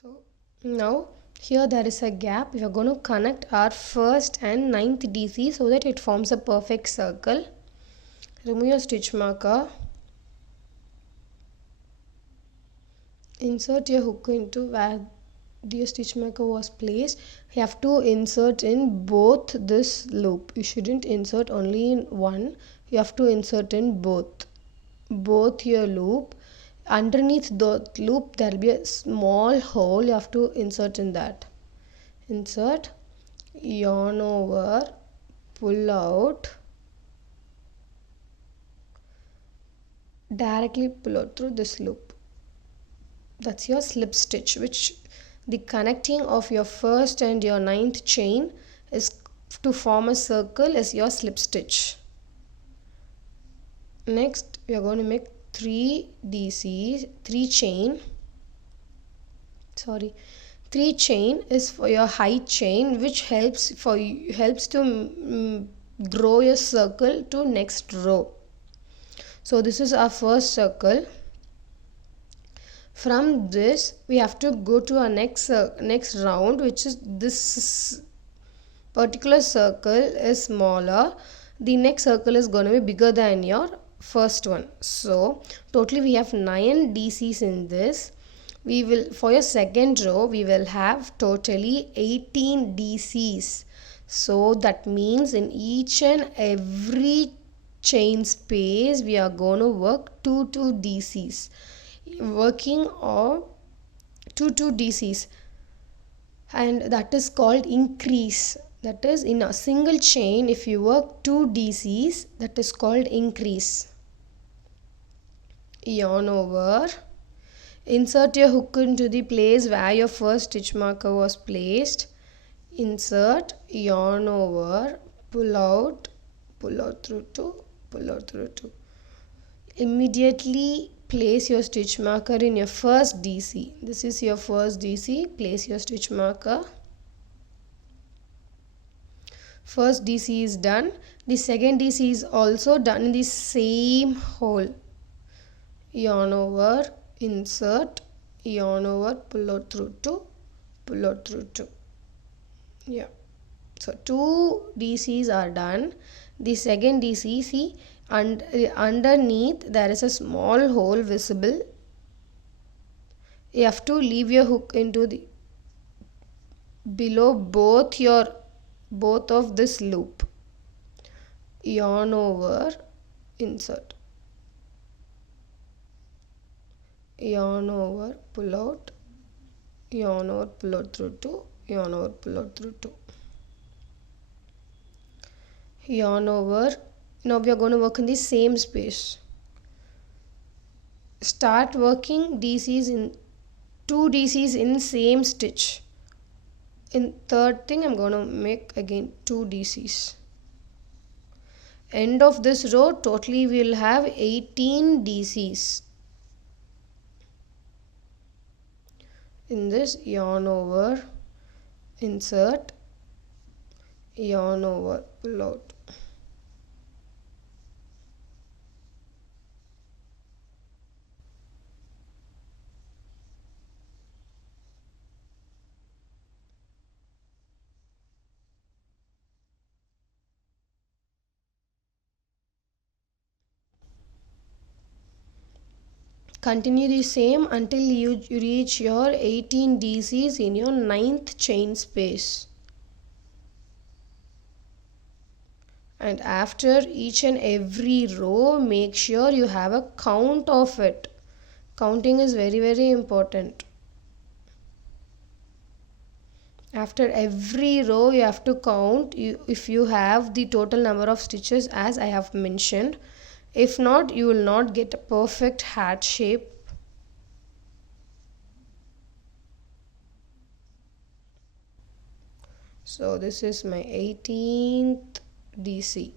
So now here there is a gap. We are going to connect our first and ninth DC so that it forms a perfect circle. Remove your stitch marker. Insert your hook into where your stitch marker was placed. You have to insert in both this loop. You shouldn't insert only in one. You have to insert in both your loop. Underneath the loop there will be a small hole. You have to insert in that. Insert, yarn over, pull out, directly pull out through this loop. That's your slip stitch, which the connecting of your first and your ninth chain is to form a circle is your slip stitch. Next we are going to make 3 chain. 3 chain is for your height chain, which helps to grow your circle to next row. So this is our first circle. From this we have to go to our next round, which is this particular circle is smaller. The next circle is going to be bigger than your first one. So totally we have 9 DCs in this. We will, for your second row, we will have totally 18 DCs. So that means in each and every chain space we are going to work 2 DCs. Working or 2 DCs, and that is called increase. That is, in a single chain if you work 2 DCs, that is called increase. Yarn over, insert your hook into the place where your first stitch marker was placed. Insert, yarn over, pull out through 2, pull out through 2. Immediately place your stitch marker in your first DC. This is your first DC. Place your stitch marker. First DC is done. The second DC is also done in the same hole. Yarn over, insert, yarn over, pull out through 2, pull out through 2. Yeah. So 2 DCs are done. The second DC, see, and underneath there is a small hole visible. You have to leave your hook into the below both of this loop. Yarn over, insert, yarn over, pull out, yarn over, pull out through 2, yarn over, pull out through 2. Yarn over. Now we are going to work in the same space. Start working DCs in 2 DCs in same stitch. In third thing I'm going to make again 2 DCs. End of this row totally we will have 18 DCs. In this, yarn over, insert, yarn over, pull out. Continue the same until you reach your 18 DCs in your 9th chain space. And after each and every row, make sure you have a count of it. Counting is very, very important. After every row you have to count if you have the total number of stitches as I have mentioned. If not, you will not get a perfect hat shape. So this is my 18th DC.